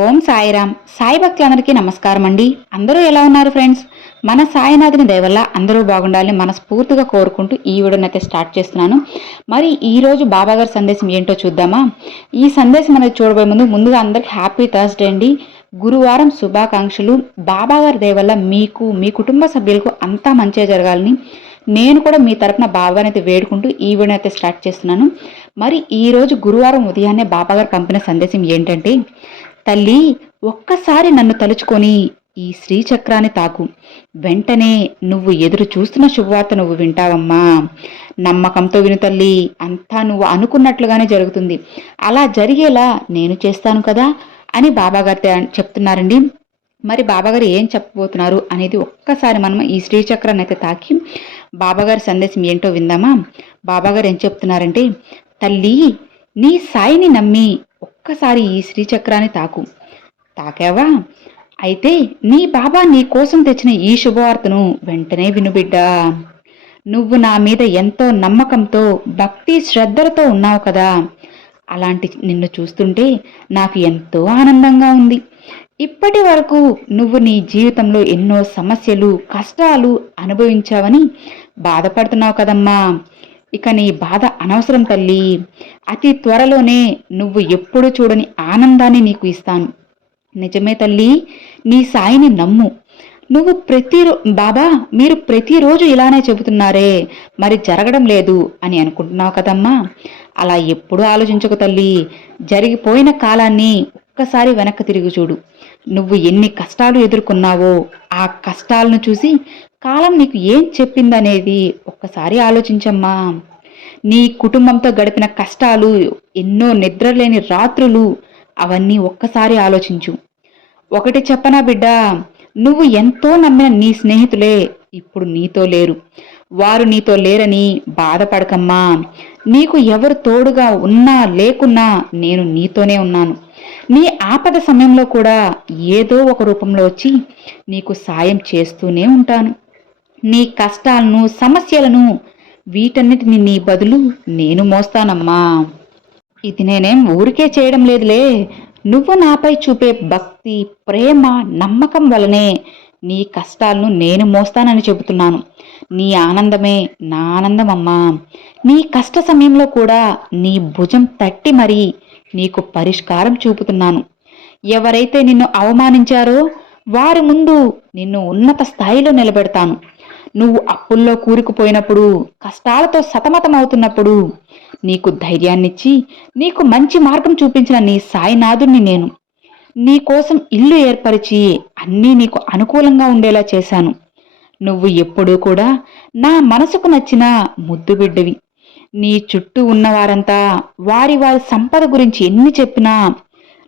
ఓం సాయిరామ్. సాయి భక్తులందరికీ నమస్కారం అండి. అందరూ ఎలా ఉన్నారు ఫ్రెండ్స్? మన సాయినాథుని దయవల్ల అందరూ బాగుండాలని మనస్ఫూర్తిగా కోరుకుంటూ ఈ వీడియోని అయితే స్టార్ట్ చేస్తున్నాను. మరి ఈరోజు బాబాగారి సందేశం ఏంటో చూద్దామా? ఈ సందేశం అనేది చూడబోయే ముందు ముందుగా అందరికీ హ్యాపీ థర్స్డే అండి. గురువారం శుభాకాంక్షలు. బాబాగారి దయవల్ల మీకు మీ కుటుంబ సభ్యులకు అంతా మంచిగా జరగాలని నేను కూడా మీ తరపున బాబాని అయితే వేడుకుంటూ ఈ వీడియో అయితే స్టార్ట్ చేస్తున్నాను. మరి ఈరోజు గురువారం ఉదయాన్నే బాబా గారు పంపిన సందేశం ఏంటంటే తల్లి ఒక్కసారి నన్ను తలుచుకొని ఈ శ్రీచక్రాన్ని తాకు. వెంటనే నువ్వు ఎదురు చూస్తున్న శుభవార్త నువ్వు వింటావమ్మా. నమ్మకంతో విను తల్లి అంతా నువ్వు అనుకున్నట్లుగానే జరుగుతుంది. అలా జరిగేలా నేను చేస్తాను కదా అని బాబాగారు చెప్తున్నారండి. మరి బాబాగారు ఏం చెప్పబోతున్నారు అనేది ఒక్కసారి మనం ఈ శ్రీచక్రాన్ని అయితే తాకి బాబాగారి సందేశం ఏంటో విందామా? బాబాగారు ఏం చెప్తున్నారంటే తల్లి నీ సాయిని నమ్మి ఒక్కసారి ఈ శ్రీచక్రాన్ని తాకు. తాకావా? అయితే నీ బాబా నీ కోసం తెచ్చిన ఈ శుభవార్తను వెంటనే వినుబిడ్డా నువ్వు నా మీద ఎంతో నమ్మకంతో భక్తి శ్రద్ధలతో ఉన్నావు కదా. అలాంటి నిన్ను చూస్తుంటే నాకు ఎంతో ఆనందంగా ఉంది. ఇప్పటి వరకు నువ్వు నీ జీవితంలో ఎన్నో సమస్యలు కష్టాలు అనుభవించావని బాధపడుతున్నావు కదమ్మా. ఇక నీ బాధ అనవసరం తల్లి. అతి త్వరలోనే నువ్వు ఎప్పుడు చూడని ఆనందాన్ని నీకు ఇస్తాను. నిజమే తల్లి నీ సాయిని నమ్ము. నువ్వు ప్రతి బాబా మీరు ప్రతిరోజు ఇలానే చెబుతున్నారే. మరి జరగడం లేదు అని అనుకుంటున్నావు కదమ్మా. అలా ఎప్పుడూ ఆలోచించకు తల్లి. జరిగిపోయిన కాలాన్ని ఒక్కసారి వెనక్కి తిరిగి చూడు. నువ్వు ఎన్ని కష్టాలు ఎదుర్కొన్నావో ఆ కష్టాలను చూసి కాలం నీకు ఏం చెప్పిందనేది ఒక్కసారి ఆలోచించమ్మా. నీ కుటుంబంతో గడిపిన కష్టాలు ఎన్నో నిద్రలేని రాత్రులు అవన్నీ ఒక్కసారి ఆలోచించు. ఒకటి చెప్పనా బిడ్డ నువ్వు ఎంతో నమ్మిన నీ స్నేహితులే ఇప్పుడు నీతో లేరు. వారు నీతో లేరని బాధపడకమ్మా. నీకు ఎవరు తోడుగా ఉన్నా లేకున్నా నేను నీతోనే ఉన్నాను. నీ ఆపద సమయంలో కూడా ఏదో ఒక రూపంలో వచ్చి నీకు సాయం చేస్తూనే ఉంటాను. నీ కష్టాలను సమస్యలను వీటన్నిటిని నీ బదులు నేను మోస్తానమ్మా. ఇది నేనేం ఊరికే చేయడం లేదులే. నువ్వు నాపై చూపే భక్తి ప్రేమ నమ్మకం వలనే నీ కష్టాలను నేను మోస్తానని చెబుతున్నాను. నీ ఆనందమే నా ఆనందమమ్మా. నీ కష్ట సమయంలో కూడా నీ భుజం తట్టి మరీ నీకు పరిష్కారం చూపుతున్నాను. ఎవరైతే నిన్ను అవమానించారో వారి ముందు నిన్ను ఉన్నత స్థాయిలో నిలబెడతాను. నువ్వు అప్పుల్లో కూరుకుపోయినప్పుడు కష్టాలతో సతమతమవుతున్నప్పుడు నీకు ధైర్యాన్నిచ్చి నీకు మంచి మార్గం చూపించిన నీ సాయినాథుణ్ణి నేను. నీ కోసం ఇల్లు ఏర్పరిచి అన్నీ నీకు అనుకూలంగా ఉండేలా చేశాను. నువ్వు ఎప్పుడూ కూడా నా మనసుకు నచ్చిన ముద్దు బిడ్డవి నీ చుట్టూ ఉన్నవారంతా వారి వారి సంపద గురించి ఎన్ని చెప్పినా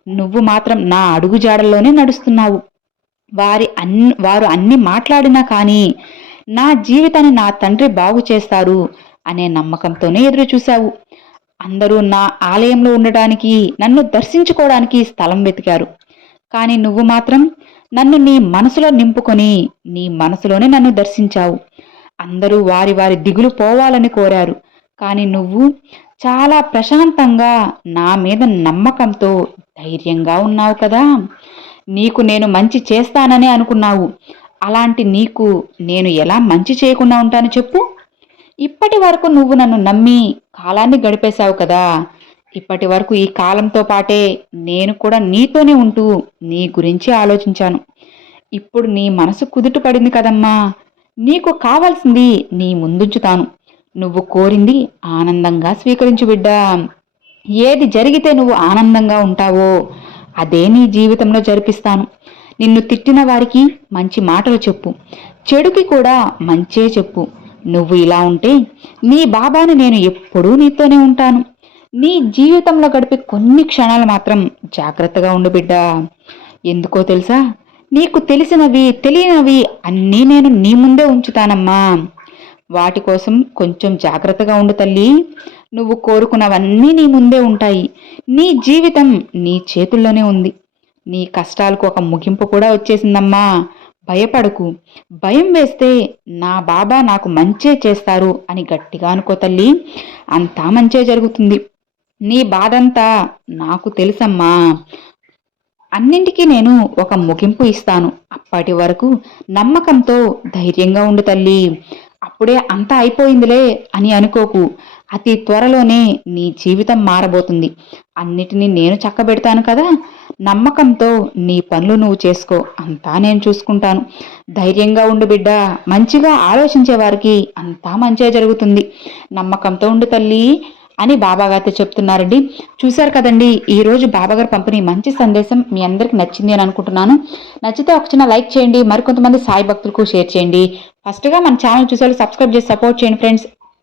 నువ్వు మాత్రం నా అడుగుజాడల్లోనే నడుస్తున్నావు. వారి అన్ని వారు అన్ని మాట్లాడినా కానీ నా జీవితాన్ని నా తండ్రి బాగు చేస్తారు అనే నమ్మకంతోనే ఎదురు చూశావు అందరూ నా ఆలయంలో ఉండటానికి నన్ను దర్శించుకోవడానికి స్థలం వెతికారు. కానీ నువ్వు మాత్రం నన్ను నీ మనసులో నింపుకొని నీ మనసులోనే నన్ను దర్శించావు. అందరూ వారి వారి దిగులు పోవాలని కోరారు. కానీ నువ్వు చాలా ప్రశాంతంగా నా మీద నమ్మకంతో ధైర్యంగా ఉన్నావు కదా. నీకు నేను మంచి చేస్తానని అనుకున్నావు. అలాంటి నీకు నేను ఎలా మంచి చేయకుండా ఉంటాను చెప్పు? ఇప్పటి వరకు నువ్వు నన్ను నమ్మి కాలాన్ని గడిపేశావు కదా. ఇప్పటి వరకు ఈ కాలంతో పాటే నేను కూడా నీతోనే ఉంటూ నీ గురించి ఆలోచించాను. ఇప్పుడు నీ మనసు కుదుట పడింది కదమ్మా. నీకు కావాల్సింది నీ ముందుంచుతాను. నువ్వు కోరింది ఆనందంగా స్వీకరించు బిడ్డా. ఏది జరిగితే నువ్వు ఆనందంగా ఉంటావో అదే నీ జీవితంలో జరిపిస్తాను. నిన్ను తిట్టిన వారికి మంచి మాటలు చెప్పు. చెడుకి కూడా మంచే చెప్పు. నువ్వు ఇలా ఉంటే నీ బాబాను నేను ఎప్పుడూ నీతోనే ఉంటాను. నీ జీవితంలో గడిపే కొన్ని క్షణాలు మాత్రం జాగ్రత్తగా ఉండు బిడ్డా. ఎందుకో తెలుసా? నీకు తెలిసినవి తెలియనివి అన్నీ నేను నీ ముందే ఉంచుతానమ్మా. వాటి కోసం కొంచెం జాగ్రత్తగా ఉండు తల్లి. నువ్వు కోరుకున్నవన్నీ నీ ముందే ఉంటాయి. నీ జీవితం నీ చేతుల్లోనే ఉంది. నీ కష్టాలకు ఒక ముగింపు కూడా వచ్చేసిందమ్మా. భయపడకు. భయం వేస్తే నా బాబా నాకు మంచే చేస్తారు అని గట్టిగా అనుకో తల్లి. అంతా మంచే జరుగుతుంది. నీ బాధంతా నాకు తెలుసమ్మా. అన్నింటికీ నేను ఒక ముగింపు ఇస్తాను. అప్పటి వరకు నమ్మకంతో ధైర్యంగా ఉండు తల్లి. అప్పుడే అంతా అయిపోయిందిలే అని అనుకోకు. అతి త్వరలోనే నీ జీవితం మారబోతుంది. అన్నిటినీ నేను చక్కబెడతాను కదా. నమ్మకంతో నీ పనులు నువ్వు చేసుకో. అంతా నేను చూసుకుంటాను. ధైర్యంగా ఉండు బిడ్డ. మంచిగా ఆలోచించే వారికి అంతా మంచిగా జరుగుతుంది. నమ్మకంతో ఉండు తల్లి అని బాబాగారితో చెప్తున్నారండి. చూశారు కదండి ఈరోజు బాబాగారు పంపిణీ మంచి సందేశం మీ అందరికి నచ్చింది అని అనుకుంటున్నాను. నచ్చితే ఒక చిన్న లైక్ చేయండి మరికొంతమంది సాయి భక్తులకు షేర్ చేయండి. ఫస్ట్గా మన ఛానల్ చూసే సబ్స్క్రైబ్ చేసి సపోర్ట్ చేయండి ఫ్రెండ్స్.